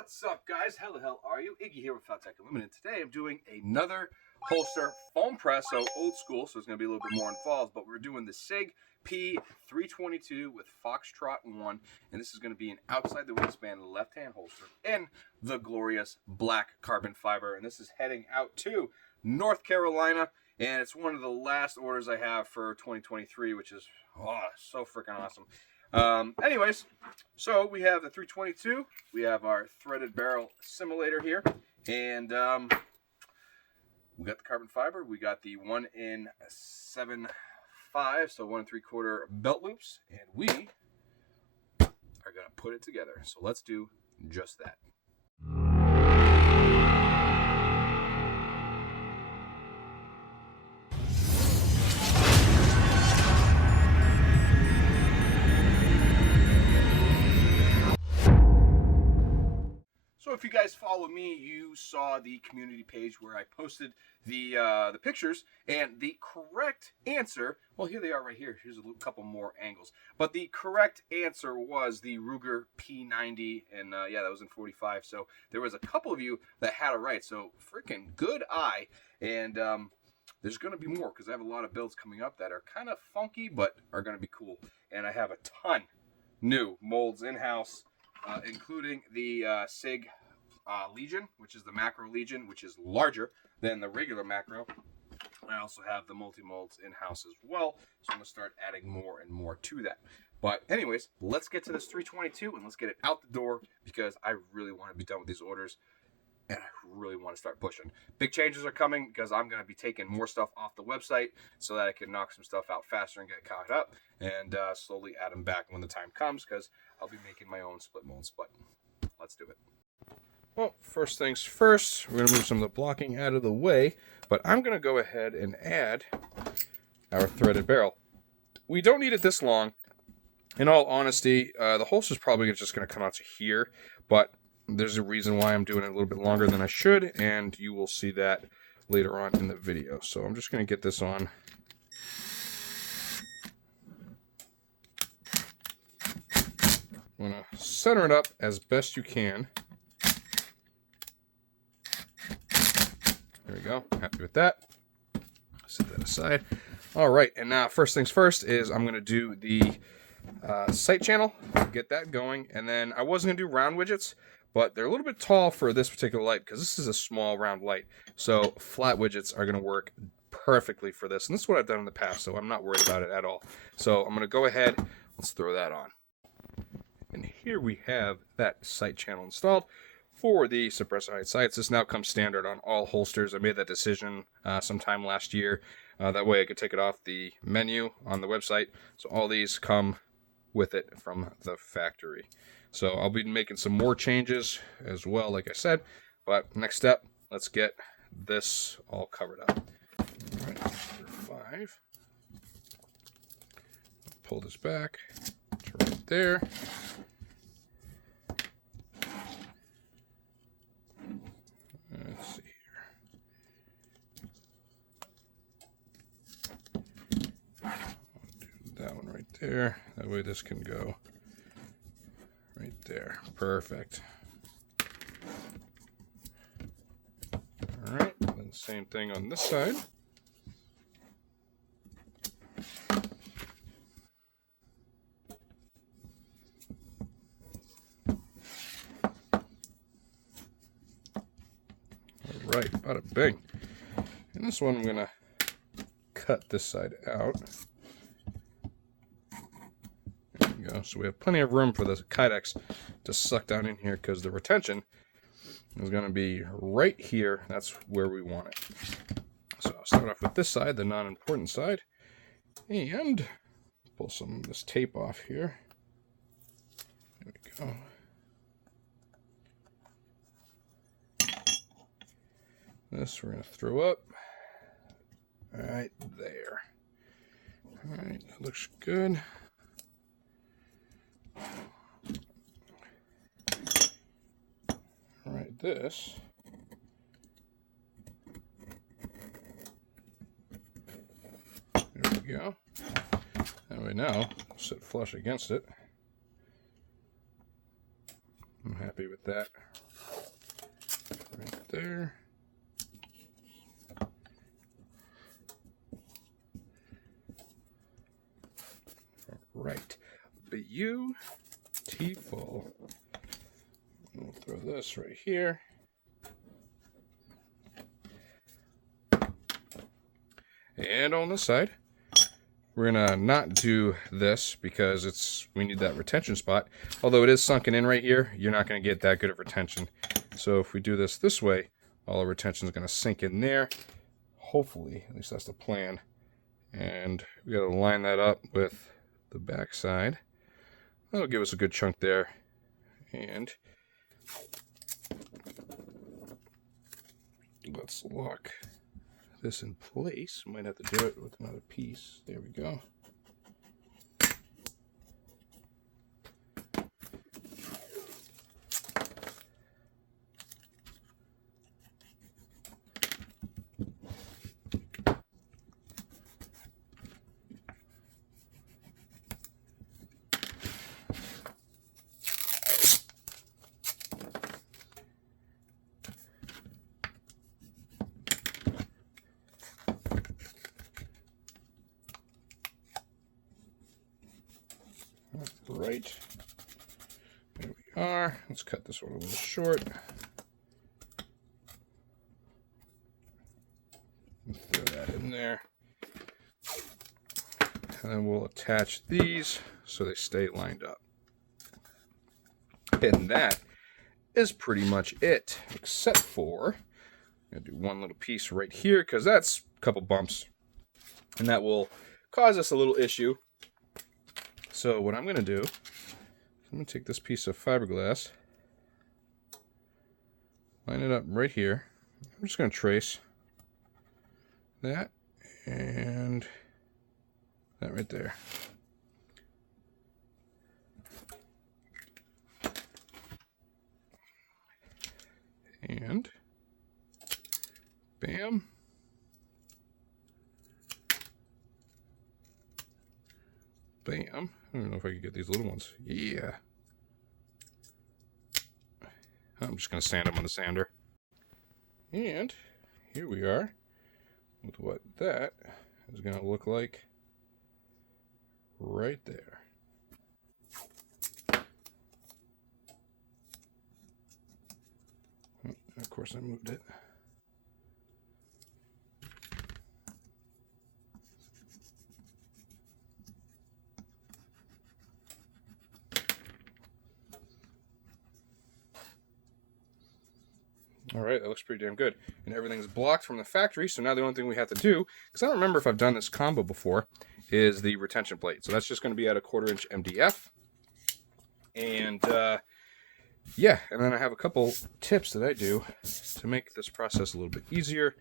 What's up, guys? How the hell are you? Iggy here with Faltacunlimited. Today I'm doing another holster foam press, so old school, so it's going to be a little bit more involved, but we're doing the SIG P322 with Foxtrot 1, and this is going to be an outside the waistband left-hand holster in the glorious black carbon fiber, and this is heading out to North Carolina, and it's one of the last orders I have for 2023, which is so freaking awesome. Anyways, so we have the 322, we have our threaded barrel simulator here, and we got the carbon fiber, we got the 1 in 7/5, so 1 3/4 belt loops, and we are going to put it together. So let's do just that. So if you guys follow me, you saw the community page where I posted the pictures, and the correct answer, well, here they are right here. Here's a couple more angles. But the correct answer was the Ruger P90, and yeah, that was in 45. So there was a couple of you that had it right. So freaking good eye. And there's going to be more because I have a lot of builds coming up that are kind of funky, but are going to be cool. And I have a ton new molds in-house, including the SIG Legion, which is the macro Legion, which is larger than the regular macro. I also have the multi-molds in-house as well, so I'm going to start adding more and more to that. But anyways, let's get to this 322 and let's get it out the door because I really want to be done with these orders and I really want to start pushing. Big changes are coming because I'm going to be taking more stuff off the website so that I can knock some stuff out faster and get caught up and slowly add them back when the time comes because I'll be making my own split molds, but let's do it. Well, first things first, we're going to move some of the blocking out of the way, but I'm going to go ahead and add our threaded barrel. We don't need it this long. In all honesty, the holster's probably just going to come out to here, but there's a reason why I'm doing it a little bit longer than I should, and you will see that later on in the video. So I'm just going to get this on. I'm going to center it up as best you can. There we go. Happy with that. Set that aside. All right, and now first things first is I'm going to do the sight channel, get that going, and then I was going to do round widgets, but they're a little bit tall for this particular light because this is a small round light. So flat widgets are going to work perfectly for this, and this is what I've done in the past, so I'm not worried about it at all. So I'm going to go ahead. Let's throw that on. And here we have that sight channel installed for the suppressor height sights. This now comes standard on all holsters. I made that decision sometime last year. That way I could take it off the menu on the website. So all these come with it from the factory. So I'll be making some more changes as well, like I said. But next step, let's get this all covered up. All right, number 5. Pull this back to right there. Let's see here. I'll do that one right there. That way this can go right there. Perfect. All right, then same thing on this side. All right, bada bing. And this one I'm gonna cut this side out. There we go. So we have plenty of room for the kydex to suck down in here because the retention is going to be right here. That's where we want it. So I'll start off with this side, the non-important side, and pull some of this tape off here. There we go. This we're going to throw up right there. All right, that looks good. All right, this there we go. That way now, sit flush against it. I'm happy with that there. Right. Beautiful. We'll throw this right here. And on this side, we're gonna not do this because we need that retention spot. Although it is sunken in right here, you're not gonna get that good of retention. So if we do this way, all our retention is gonna sink in there. Hopefully, at least that's the plan. And we gotta line that up with the back side. That'll give us a good chunk there. And let's lock this in place. Might have to do it with another piece. There we go. Right, there we are. Let's cut this one a little short. Throw that in there. And then we'll attach these so they stay lined up. And that is pretty much it, except for I'm gonna do one little piece right here because that's a couple bumps, and that will cause us a little issue. So what I'm going to do, I'm going to take this piece of fiberglass, line it up right here. I'm just going to trace that and that right there. And bam. Bam. I don't know if I could get these little ones. Yeah. I'm just going to sand them on the sander. And here we are with what that is going to look like right there. Oh, of course I moved it. All right, that looks pretty damn good. And everything's blocked from the factory, so now the only thing we have to do, because I don't remember if I've done this combo before, is the retention plate. So that's just going to be at a 1/4 inch MDF. And yeah, and then I have a couple tips that I do to make this process a little bit easier,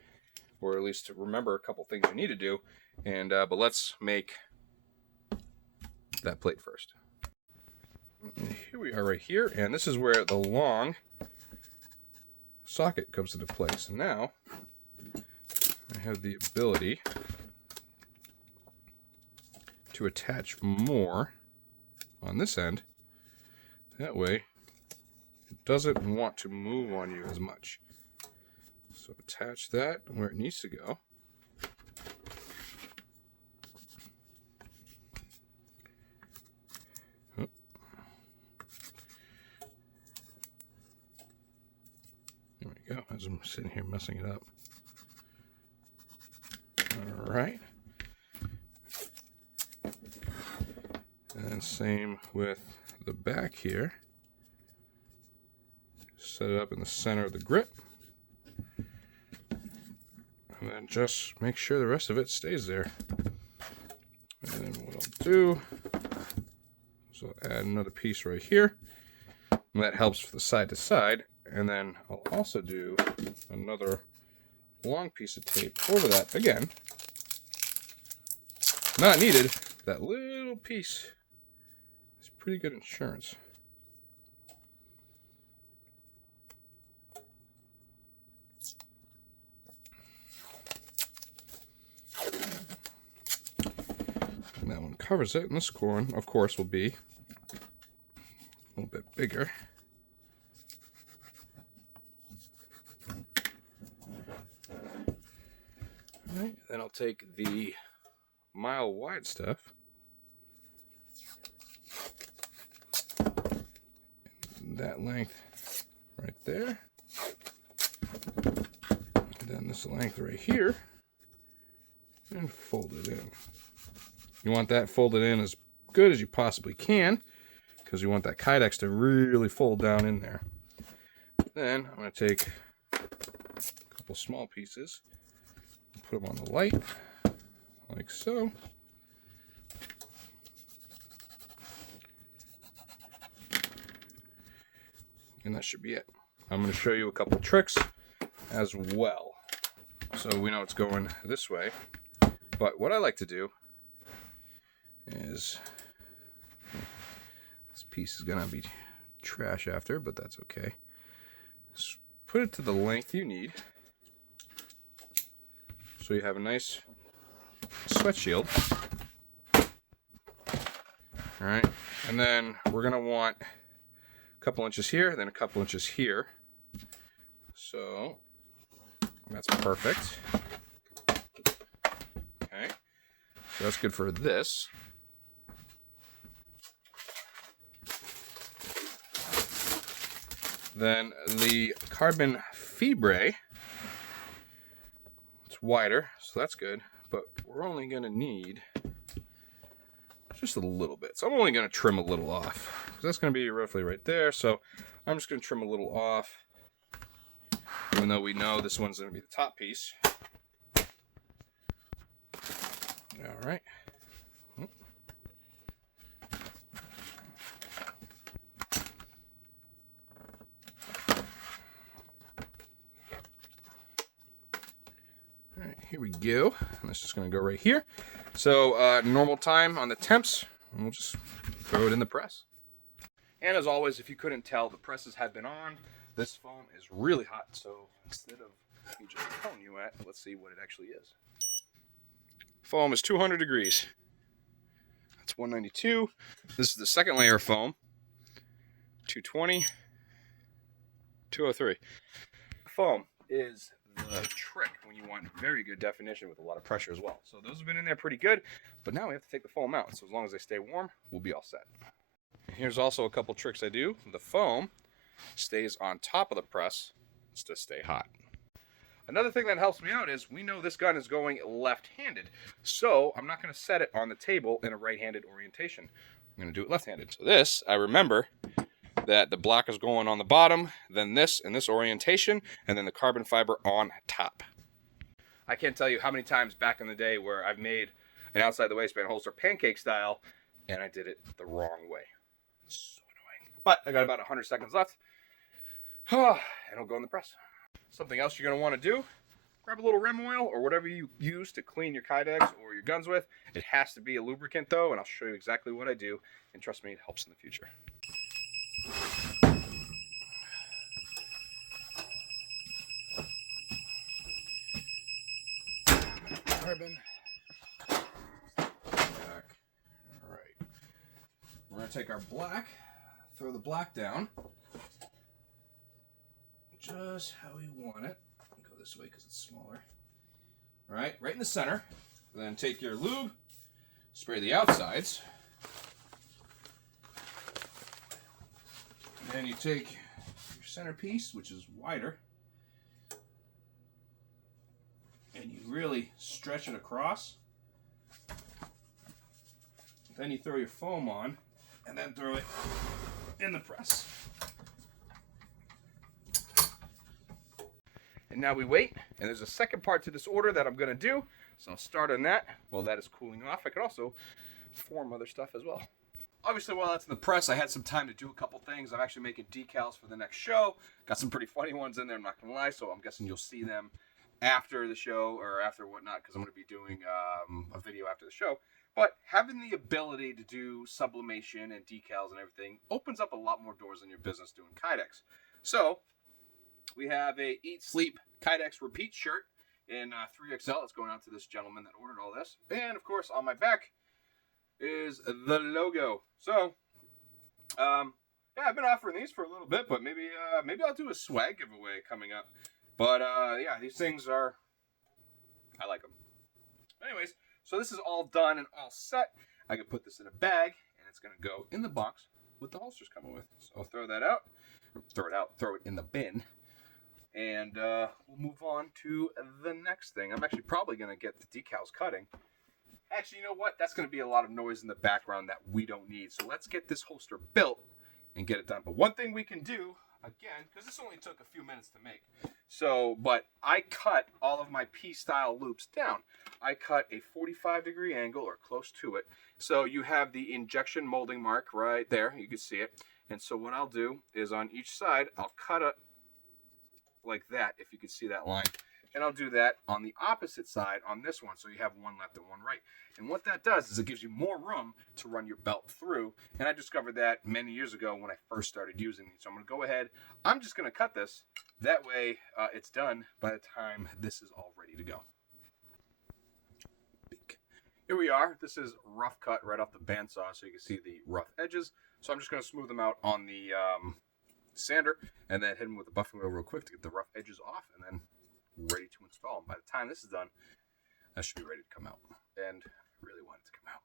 or at least to remember a couple things you need to do. And but let's make that plate first. And here we are right here, and this is where the long socket comes into place. And now I have the ability to attach more on this end. That way it doesn't want to move on you as much. So attach that where it needs to go. There we go, as I'm sitting here messing it up. All right. And same with the back here. Set it up in the center of the grip. And then just make sure the rest of it stays there. And then what I'll do is I'll add another piece right here. And that helps for the side to side. And then I'll also do another long piece of tape over that. Again, not needed. That little piece is pretty good insurance. And that one covers it. And this one, of course, will be a little bit bigger. Right, then I'll take the mile wide stuff. That length right there. And then this length right here. And fold it in. You want that folded in as good as you possibly can, because you want that kydex to really fold down in there. Then I'm going to take a couple small pieces, put them on the light, like so. And that should be it. I'm going to show you a couple tricks as well. So we know it's going this way. But what I like to do is, this piece is going to be trash after, but that's okay. Just put it to the length you need, so you have a nice sweat shield. Alright, and then we're going to want a couple inches here, then a couple inches here. So that's perfect. Okay, so that's good for this. Then the carbon fibre, it's wider, so that's good, but we're only going to need just a little bit. So I'm only going to trim a little off, because that's going to be roughly right there. So I'm just going to trim a little off, even though we know this one's going to be the top piece. All right. Here we go. And that's just going to go right here. So normal time on the temps, and we'll just throw it in the press. And as always, if you couldn't tell, the presses have been on. This foam is really hot, so instead of me just telling you at, let's see what it actually is. Foam is 200 degrees. That's 192. This is the second layer of foam. 220. 203. Foam is the trick when you want very good definition with a lot of pressure as well. So those have been in there pretty good, but now we have to take the foam out. So as long as they stay warm, we'll be all set. Here's also a couple tricks I do. The foam stays on top of the press to stay hot. Another thing that helps me out is we know this gun is going left-handed, so I'm not going to set it on the table in a right-handed orientation. I'm going to do it left-handed. So this, I remember that the block is going on the bottom, then this in this orientation, and then the carbon fiber on top. I can't tell you how many times back in the day where I've made an outside the waistband holster pancake style, and I did it the wrong way. It's so annoying. But I got about 100 seconds left, and it'll go in the press. Something else you're going to want to do, grab a little rim oil or whatever you use to clean your kydex or your guns with. It has to be a lubricant though, and I'll show you exactly what I do, and trust me, it helps in the future. Carbon. Back. All right. We're going to take our black, throw the black down, just how we want it. Go this way because it's smaller. All right, right in the center. Then take your lube, spray the outsides. And then you take your centerpiece, which is wider, and you really stretch it across. Then you throw your foam on, and then throw it in the press. And now we wait, and there's a second part to this order that I'm going to do. So I'll start on that. While that is cooling off, I could also form other stuff as well. Obviously, while that's in the press, I had some time to do a couple things. I'm actually making decals for the next show. Got some pretty funny ones in there, I'm not going to lie, so I'm guessing you'll see them after the show or after whatnot, because I'm going to be doing a video after the show. But having the ability to do sublimation and decals and everything opens up a lot more doors in your business doing kydex. So we have a Eat Sleep Kydex Repeat shirt in 3XL. It's going out to this gentleman that ordered all this. And, of course, on my back is the logo. So, yeah, I've been offering these for a little bit, but maybe I'll do a swag giveaway coming up. But, yeah, these things are, I like them. Anyways, so this is all done and all set. I can put this in a bag, and it's going to go in the box with the holsters coming with. So I'll throw that out. Throw it in the bin. And we'll move on to the next thing. I'm actually probably going to get the decals cutting. Actually, you know what? That's going to be a lot of noise in the background that we don't need. So let's get this holster built and get it done. But one thing we can do, again, because this only took a few minutes to make. But I cut all of my P-style loops down. I cut a 45-degree angle or close to it. So you have the injection molding mark right there. You can see it. And so what I'll do is on each side, I'll cut it like that, if you can see that line. And I'll do that on the opposite side on this one, so you have one left and one right. And what that does is it gives you more room to run your belt through. And I discovered that many years ago when I first started using these. So I'm going to go ahead. I'm just going to cut this. That way it's done by the time this is all ready to go. Here we are. This is rough cut right off the bandsaw, so you can see the rough edges. So I'm just going to smooth them out on the sander and then hit them with the buffing wheel real quick to get the rough edges off and then ready to install. And by the time this is done, that should be ready to come out. And I really want it to come out.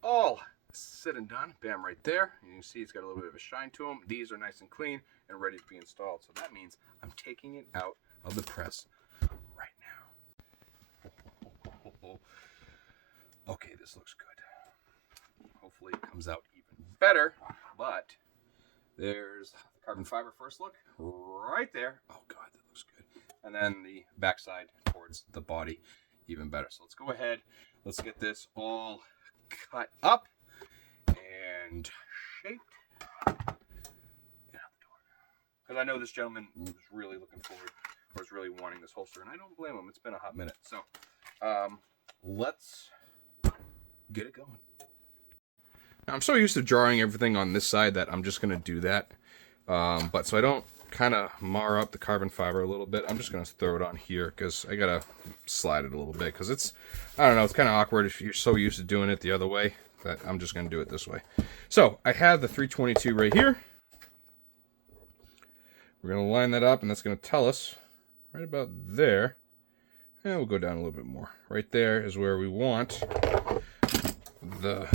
All said and done. Bam, right there. You can see it's got a little bit of a shine to them. These are nice and clean and ready to be installed. So that means I'm taking it out of the press right now. Okay, this looks good. Hopefully it comes out even better, but there's the carbon fiber first look right there. Oh God, that looks good. And then the backside towards the body even better. So let's go ahead. Let's get this all cut up and shaped. And out the door. Because I know this gentleman was really looking forward, or was really wanting this holster, and I don't blame him. It's been a hot minute. So let's get it going. Now, I'm so used to drawing everything on this side that I'm just going to do that. But so I don't kind of mar up the carbon fiber a little bit, I'm just going to throw it on here because I got to slide it a little bit because it's, I don't know, it's kind of awkward if you're so used to doing it the other way that I'm just going to do it this way. So I have the 322 right here. We're going to line that up, and that's going to tell us right about there. And we'll go down a little bit more. Right there is where we want the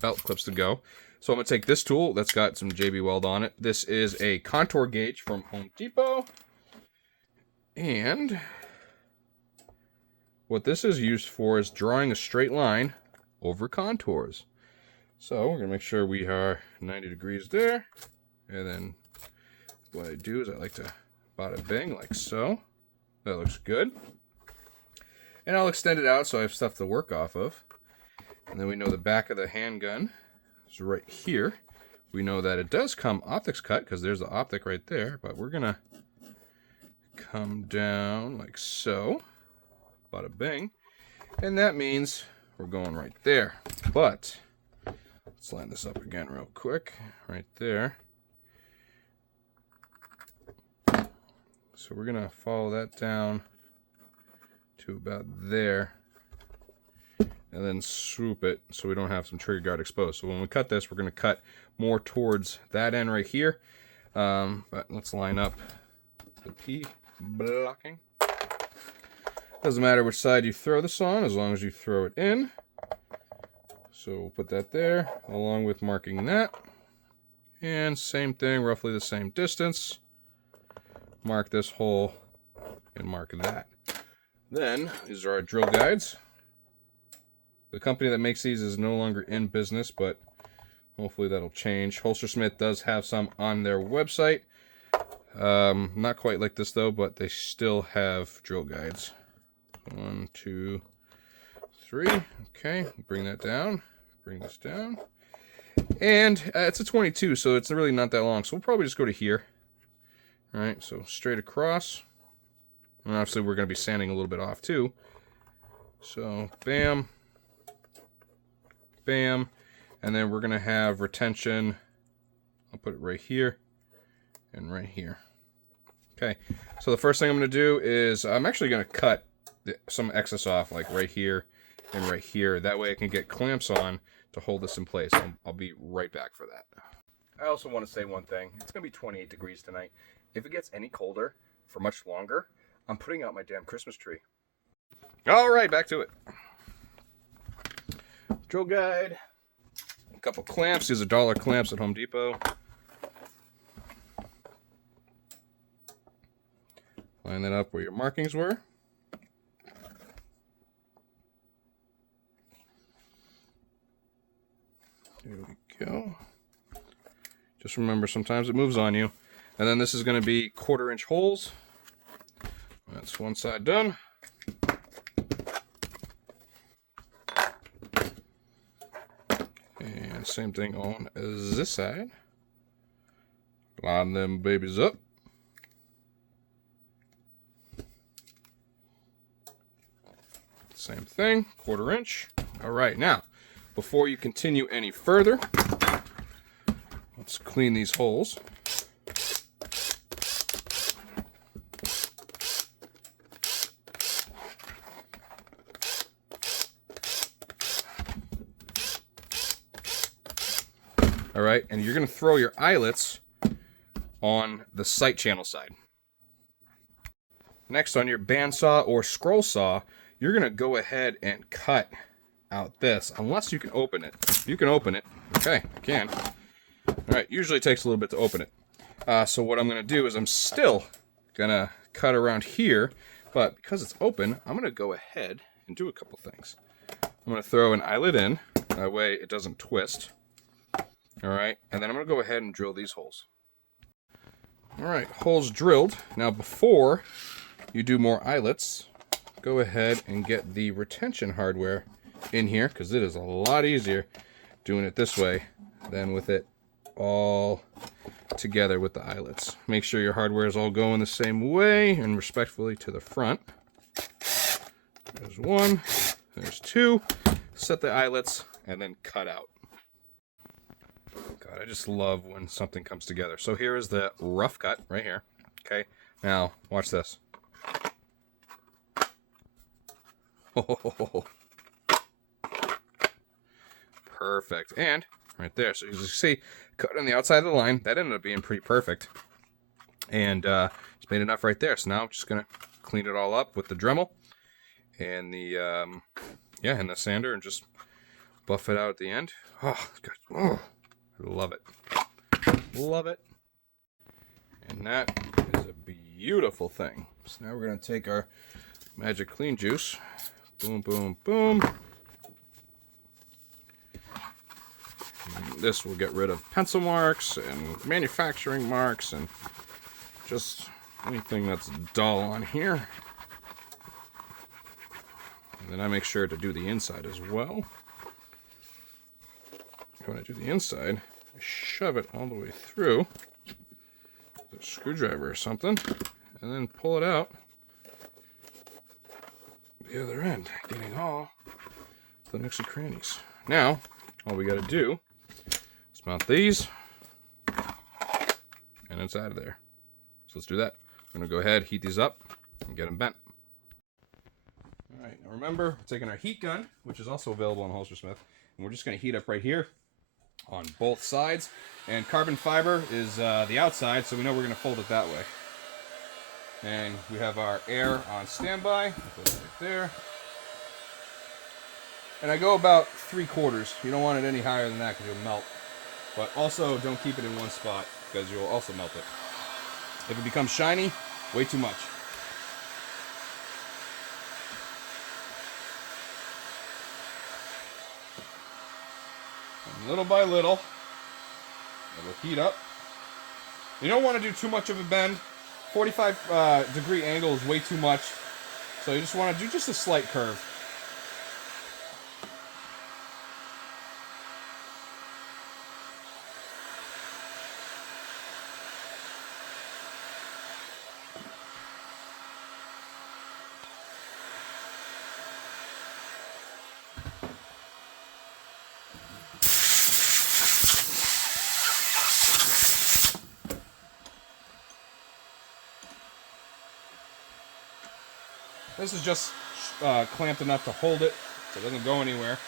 belt clips to go. So I'm going to take this tool that's got some JB Weld on it. This is a contour gauge from Home Depot. And what this is used for is drawing a straight line over contours. So we're going to make sure we are 90 degrees there. And then what I do is I like to bada bing like so. That looks good. And I'll extend it out so I have stuff to work off of. And then we know the back of the handgun is right here. We know that it does come optics cut because there's the optic right there. But we're going to come down like so. Bada bing. And that means we're going right there. But let's line this up again real quick. Right there. So we're going to follow that down to about there. And then swoop it so we don't have some trigger guard exposed. So when we cut this, we're going to cut more towards that end right here. But let's line up the P blocking. Doesn't matter which side you throw this on, as long as you throw it in. So we'll put that there, along with marking that. And same thing, roughly the same distance. Mark this hole and mark that. Then, these are our drill guides. The company that makes these is no longer in business, but hopefully that'll change. Holstersmith does have some on their website. Not quite like this though, but they still have drill guides. 1, 2, 3. Okay, bring that down. Bring this down. And it's a 22, so it's really not that long. So we'll probably just go to here. All right, so straight across. And obviously we're going to be sanding a little bit off too. So bam. Bam. And then we're going to have retention. I'll put it right here and right here. Okay, so the first thing I'm going to do is I'm actually going to cut some excess off, like right here and right here. That way I can get clamps on to hold this in place. I'll be right back for that. I also want to say one thing. It's going to be 28 degrees tonight. If it gets any colder for much longer, I'm putting out my damn Christmas tree. All right, back to it. Drill guide. A couple clamps. These are dollar clamps at Home Depot. Line that up where your markings were. There we go. Just remember, sometimes it moves on you. And then this is going to be 1/4-inch holes. That's one side done. And same thing on this side. Line them babies up. Same thing, 1/4-inch. All right, now, before you continue any further, let's clean these holes. All right, and you're going to throw your eyelets on the sight channel side. Next, on your bandsaw or scroll saw, you're going to go ahead and cut out this, unless you can open it. You can open it. Okay, you can. All right, usually it takes a little bit to open it. So what I'm going to do is I'm still going to cut around here, but because it's open, I'm going to go ahead and do a couple things. I'm going to throw an eyelet in. That way it doesn't twist. All right, and then I'm going to go ahead and drill these holes. All right, holes drilled. Now before you do more eyelets, go ahead and get the retention hardware in here, because it is a lot easier doing it this way than with it all together with the eyelets. Make sure your hardware is all going the same way and respectfully to the front. There's one, there's two. Set the eyelets and then cut out. God, I just love when something comes together. So here is the rough cut right here. Okay, now watch this. Oh, perfect. And right there, so as you see, cut on the outside of the line. That ended up being pretty perfect. And just made enough right there. So now I'm just gonna clean it all up with the Dremel and the and the sander, and just buff it out at the end. Oh, God. Oh, I love it. Love it. And that is a beautiful thing. So now we're gonna take our Magic Clean Juice. Boom, boom, boom. And this will get rid of pencil marks and manufacturing marks and just anything that's dull on here. And then I make sure to do the inside as well. When I do the inside, I shove it all the way through with a screwdriver or something, and then pull it out the other end, getting all the nooks and crannies. Now, all we got to do is mount these, and it's out of there. So let's do that. I'm going to go ahead, heat these up, and get them bent. All right, now remember, we're taking our heat gun, which is also available on Holster Smith, and we're just going to heat up right here on both sides. And carbon fiber is the outside, so we know we're going to fold it that way. And we have our air on standby. Put it right there. And I go about 3/4. You don't want it any higher than that because you'll melt. But also don't keep it in one spot because you'll also melt it. If it becomes shiny, way too much. And little by little, it'll heat up. You don't want to do too much of a bend. 45 degree angle is way too much, so you just want to do just a slight curve. This is just clamped enough to hold it so it doesn't go anywhere.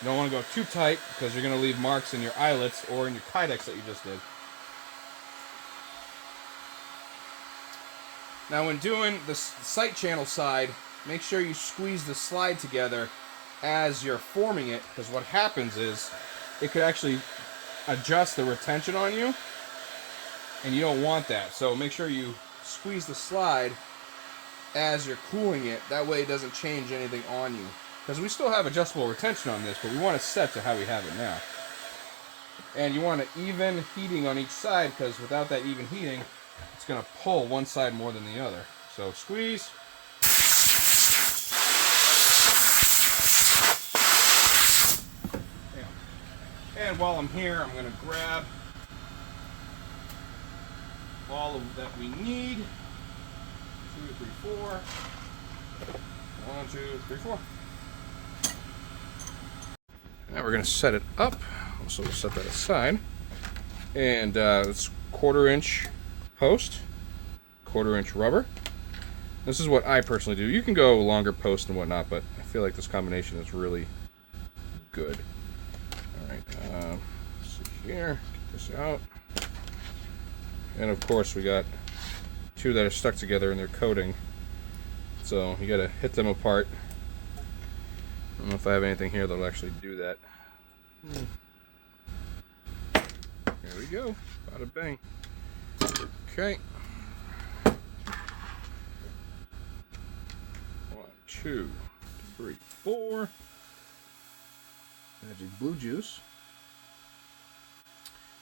You don't want to go too tight because you're going to leave marks in your eyelets or in your kydex that you just did. Now when doing the sight channel side, make sure you squeeze the slide together as you're forming it, because what happens is it could actually adjust the retention on you, and you don't want that. So make sure you squeeze the slide as you're cooling it. That way it doesn't change anything on you, because we still have adjustable retention on this, but we want it set to how we have it now. And you want an even heating on each side, because without that even heating, it's going to pull one side more than the other. So squeeze. And while I'm here, I'm going to grab all of that we need. 2, 3, 4. 1, 2, 3, 4. Now we're going to set it up. So we'll set that aside. And it's 1/4 inch post, 1/4 inch rubber. This is what I personally do. You can go longer post and whatnot, but I feel like this combination is really good. Alright, let's see here. Get this out. And of course we got 2 that are stuck together in their coating. So you gotta hit them apart. I don't know if I have anything here that'll actually do that. There we go. Bada bang. Okay. 1, 2, 3, 4. Magic blue juice.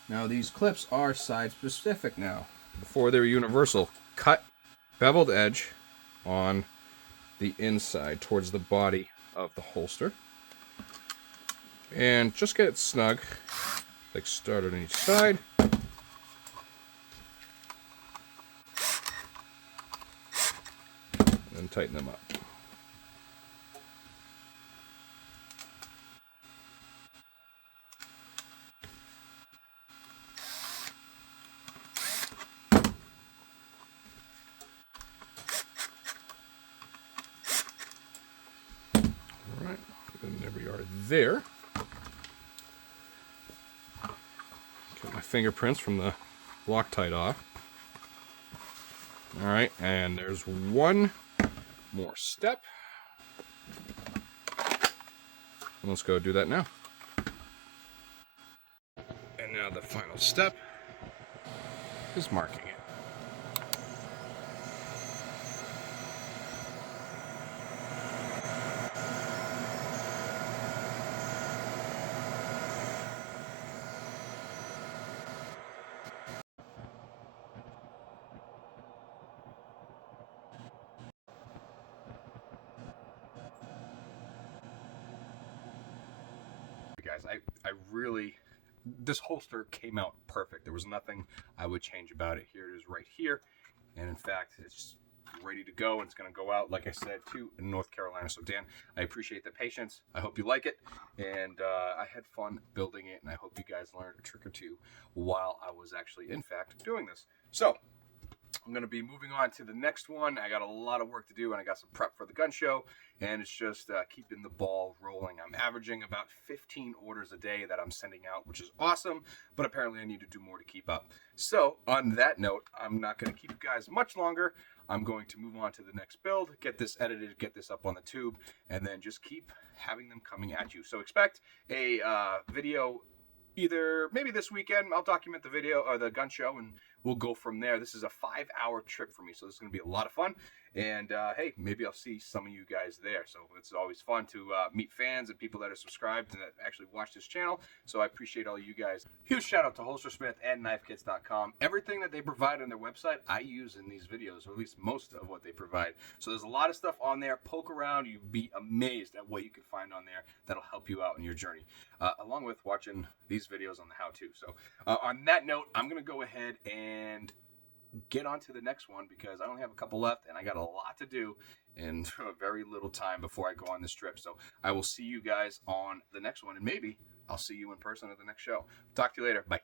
Now these clips are side specific now. Before they were universal. Cut beveled edge on the inside towards the body of the holster. And just get it snug. Like start on each side. And then tighten them up. Alright, and there we are there. Get my fingerprints from the Loctite off. Alright, and there's one more step. Let's go do that now. And now the final step is marking it. Guys, I really, this holster came out perfect. There was nothing I would change about it. Here it is right here, and in fact it's ready to go, and it's going to go out, like I said, to North Carolina. So Dan, I appreciate the patience. I hope you like it, and I had fun building it, and I hope you guys learned a trick or two while I was actually in fact doing this. So I'm going to be moving on to the next one. I got a lot of work to do, and I got some prep for the gun show, and it's just keeping the ball rolling. I'm averaging about 15 orders a day that I'm sending out, which is awesome, but apparently I need to do more to keep up. So on that note, I'm not going to keep you guys much longer. I'm going to move on to the next build, get this edited, get this up on the tube, and then just keep having them coming at you. So expect a video either maybe this weekend. I'll document the video or the gun show, and we'll go from there. This is a 5-hour trip for me, so this is going to be a lot of fun. And hey, maybe I'll see some of you guys there. So it's always fun to meet fans and people that are subscribed and that actually watch this channel. So I appreciate all you guys. Huge shout out to Holstersmith and KnifeKits.com. Everything that they provide on their website, I use in these videos, or at least most of what they provide. So there's a lot of stuff on there. Poke around. You'd be amazed at what you can find on there that'll help you out in your journey, along with watching these videos on the how-to. So on that note, I'm going to go ahead and get on to the next one, because I only have a couple left and I got a lot to do in very little time before I go on this trip. So I will see you guys on the next one, and maybe I'll see you in person at the next show. Talk to you later. Bye.